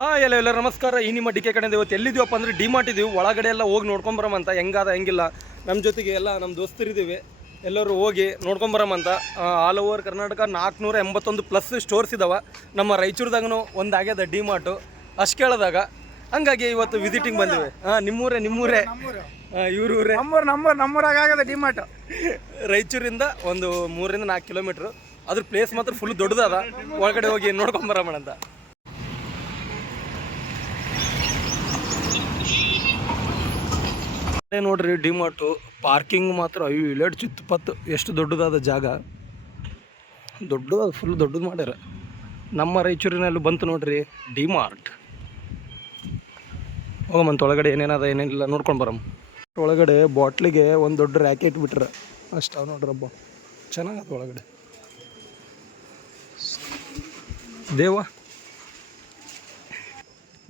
ಎಲ್ಲರೂ ನಮಸ್ಕಾರ. ಈ ನಿಮ್ಮ ಡಿ ಕೆ ಕಡೆಯಿಂದ ಇವತ್ತು ಎಲ್ಲಿದ್ದೀವಪ್ಪ ಅಂದರೆ ಡಿಮಾರ್ಟ್ ಇದೀವಿ. ಒಳಗಡೆ ಎಲ್ಲ ಹೋಗಿ ನೋಡ್ಕೊಂಬರಮಂತ ಹೆಂಗಾದ ಹೆಂಗಿಲ್ಲ. ನಮ್ಮ ಜೊತೆಗೆ ಎಲ್ಲ ನಮ್ಮ ದೋಸ್ತರಿದ್ದೀವಿ, ಎಲ್ಲರೂ ಹೋಗಿ ನೋಡ್ಕೊಂಬರಮಂತ. ಆಲ್ ಓವರ್ ಕರ್ನಾಟಕ 481+ ಸ್ಟೋರ್ಸ್ ಇದ್ದಾವೆ. ನಮ್ಮ ರಾಯಚೂರ್ದಾಗೂ ಒಂದು ಆಗ್ಯದ ಡಿಮಾರ್ಟು ಅಷ್ಟು ಕೇಳಿದಾಗ, ಹಂಗಾಗಿ ಇವತ್ತು ವಿಸಿಟಿಂಗ್ ಬಂದಿವೆ. ನಿಮ್ಮೂರೇ ಇವ್ರೂರೇ ನಮ್ಮೂರಾಗದ ಡಿಮಾರ್ಟ್. ರಾಯಚೂರಿಂದ ಒಂದು 3-4 ಕಿಲೋಮೀಟ್ರು. ಅದ್ರ ಪ್ಲೇಸ್ ಮಾತ್ರ ಫುಲ್ ದೊಡ್ಡದಾದ. ಒಳಗಡೆ ಹೋಗಿ ನೋಡ್ಕೊಂಬರಮಂತ. ನೋಡ್ರಿ ಡಿಮಾರ್ಟು ಪಾರ್ಕಿಂಗ್ ಮಾತ್ರ ಇಲ್ಲೆಡ್ ಚಿತ್ತಪತ್ತು ಎಷ್ಟು ದೊಡ್ಡದಾದ ಜಾಗ. ದೊಡ್ಡದಾದ, ಫುಲ್ ದೊಡ್ಡದು ಮಾಡ್ಯಾರ. ನಮ್ಮ ರಾಯಚೂರಿನಲ್ಲಿ ಬಂತು ನೋಡ್ರಿ ಡಿಮಾರ್ಟ್. ಹೋಗಮಂತ ಒಳಗಡೆ ಏನೇನದ ಏನೇನಿಲ್ಲ ನೋಡ್ಕೊಂಡು ಬರಮ್ಮ. ಒಳಗಡೆ ಬಾಟ್ಲಿಗೆ ಒಂದು ದೊಡ್ಡ ರ್ಯಾಕೆಟ್ ಬಿಟ್ರೆ ಅಷ್ಟು ನೋಡ್ರಬ್ಬ, ಚೆನ್ನಾಗದ ಒಳಗಡೆ. ದೇವ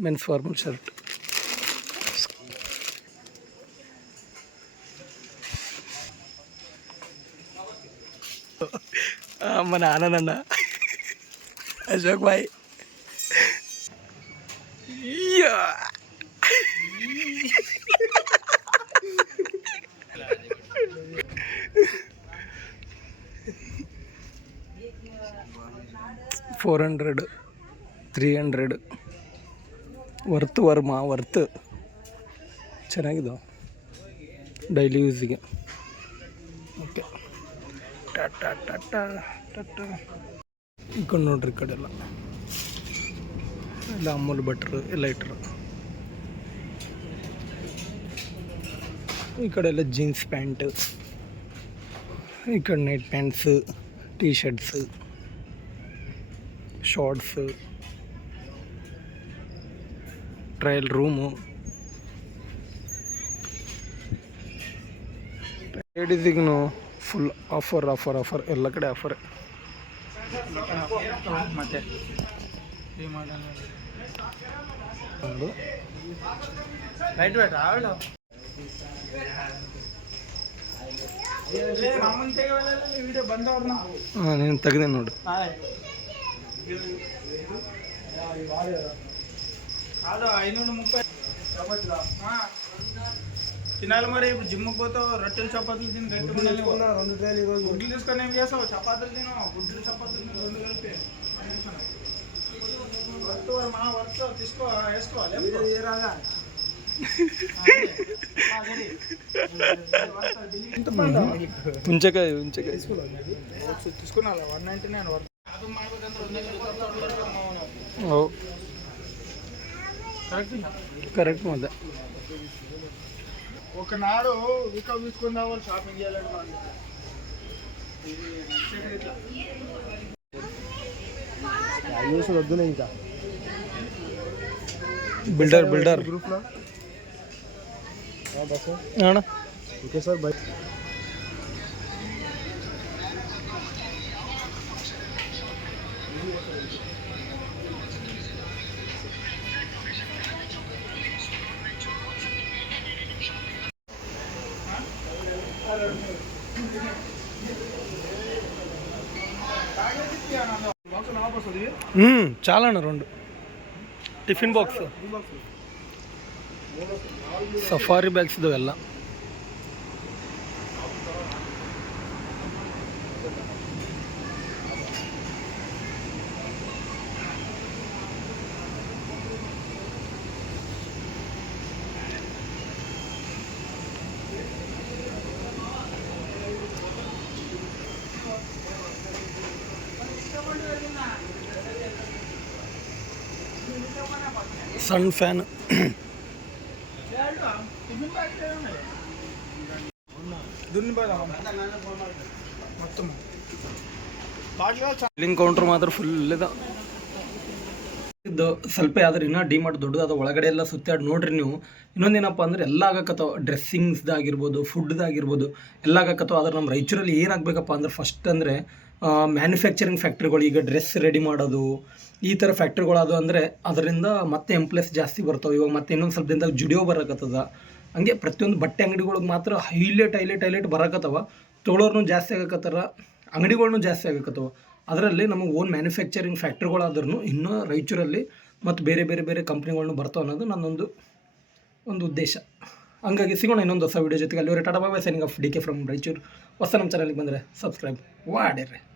ಮೆನ್ಸ್ ಫಾರ್ಮಲ್ ಶರ್ಟ್. మన ఆనందన్న అశోక్ భాయ్. $400 $300 ವರ್ತ್ ವರ್ಮ ವರ್ತ್ ಚೆನ್ನಾಗಿದೆ ಡೈಲಿ ಯೂಸಿಗೆ. ಓಕೆ ಈ ಕಡೆ ನೋಡ್ರಿ, ಈ ಕಡೆ ಎಲ್ಲ ಅಮೂಲ್ ಬಟ್ರು ಎಲ್ಲ ಇಟ್ರು. ಈ ಕಡೆ ಎಲ್ಲ ಜೀನ್ಸ್ ಪ್ಯಾಂಟ್, ಈ ಕಡೆ night pants, T shirts, shorts, trial room. ಲೇಡೀಸಿಗೂ ಫುಲ್ ಆಫರ್ ಎಲ್ಲ ಕಡೆ ಆಫರ್. ಮತ್ತೆ ನೀನು ತೆಗೆದೆ ನೋಡು. తినాలి మరి. ఇప్పుడు జిమ్కి పోతావు, రొట్టెలు చపాతీలు తిని గట్టి గుడ్లు తీసుకొని ఏం చేస్తావు? చపాతీలు తిను, గుడ్లు చపాతీలు తిను, రెండు కలిపి వర్క్ తీసుకో, వేసుకోవాలి. ఉంచకాయ తీసుకున్నా 199 వర్క్. కరెక్ట్ మధ్య ఒకనాడు వీక తీసుకుందాం షాపింగ్ చేయాలంటే వద్దులే ఇంకా. బిల్డర్ గ్రూప్లో ఓకే సార్ బై. చాలా అన్న 2 ಟಿಫಿನ್ ಬಾಕ್ಸ್, ಸಫಾರಿ ಬ್ಯಾಗ್ಸ್ ಇದಾವೆಲ್ಲ. సన్ ఫ్యాన్, ಬಿಲ್ಲಿಂಗ್ ಕೌಂಟರ್ ಮಾತ್ರ ಫುಲ್ ಇದೆ. ಇದು ಸ್ವಲ್ಪ ಆದ್ರೆ ಇನ್ನೂ ಡಿಮಾರ್ಟ್ ದೊಡ್ಡದಾದ. ಒಳಗಡೆ ಎಲ್ಲ ಸುತ್ತಾಡಿ ನೋಡ್ರಿ ನೀವು. ಇನ್ನೊಂದೇನಪ್ಪ ಅಂದ್ರೆ ಎಲ್ಲ ಆಗಕತ್ತವ, ಡ್ರೆಸ್ಸಿಂಗ್ಸ್ದಾಗಿರ್ಬೋದು, ಫುಡ್ದಾಗಿರ್ಬೋದು ಎಲ್ಲ ಆಗಕತ್ತವ. ಆದ್ರೆ ನಮ್ಮ ರಾಯಚೂರಲ್ಲಿ ಏನಾಗಬೇಕಪ್ಪ ಅಂದ್ರೆ ಫಸ್ಟ್ ಅಂದರೆ ಮ್ಯಾನುಫ್ಯಾಕ್ಚರಿಂಗ್ ಫ್ಯಾಕ್ಟ್ರಿಗಳು, ಈಗ ಡ್ರೆಸ್ ರೆಡಿ ಮಾಡೋದು ಈ ಥರ ಫ್ಯಾಕ್ಟ್ರಿಗಳದು. ಅಂದರೆ ಅದರಿಂದ ಮತ್ತೆ ಎಂಪ್ಲಾಯ್ಸ್ ಜಾಸ್ತಿ ಬರ್ತಾವೆ. ಇವಾಗ ಮತ್ತೆ ಇನ್ನೊಂದು ಸ್ವಲ್ಪ ದಿನದಾಗ ಜುಡಿಯೋ ಬರಕತ್ತದ. ಹಂಗೆ ಪ್ರತಿಯೊಂದು ಬಟ್ಟೆ ಅಂಗಡಿಗಳಿಗೆ ಮಾತ್ರ ಹೈಲೈಟ್ ಬರಕತ್ತವ. ತೊಗೊಳೋರ್ನು ಜಾಸ್ತಿ ಆಗಕತ್ತಾರ, ಅಂಗಡಿಗಳ್ನು ಜಾಸ್ತಿ ಆಗಕತ್ತವ. ಅದರಲ್ಲಿ ನಮಗೆ ಓನ್ ಮ್ಯಾನುಫ್ಯಾಕ್ಚರಿಂಗ್ ಫ್ಯಾಕ್ಟ್ರಿಗಳಾದ್ರೂ ಇನ್ನೂ ರಾಯಚೂರಲ್ಲಿ ಮತ್ತು ಬೇರೆ ಬೇರೆ ಬೇರೆ ಕಂಪ್ನಿಗಳ್ನು ಬರ್ತಾವೆ ಅನ್ನೋದು ನನ್ನೊಂದು ಉದ್ದೇಶ. ಹಂಗಾಗಿ ಸಿಗೋಣ ಇನ್ನೊಂದು ಹೊಸ ವೀಡಿಯೋ ಜೊತೆಗೆ. ಅಲ್ಲಿವರೆಗೆ tata bye, signing off DK from Raichur. ಹೊಸ ನಮ್ಮ ಚಾನಲ್ಗೆ ಬಂದರೆ ಸಬ್ಸ್ಕ್ರೈಬ್ ಮಾಡಿರಿ.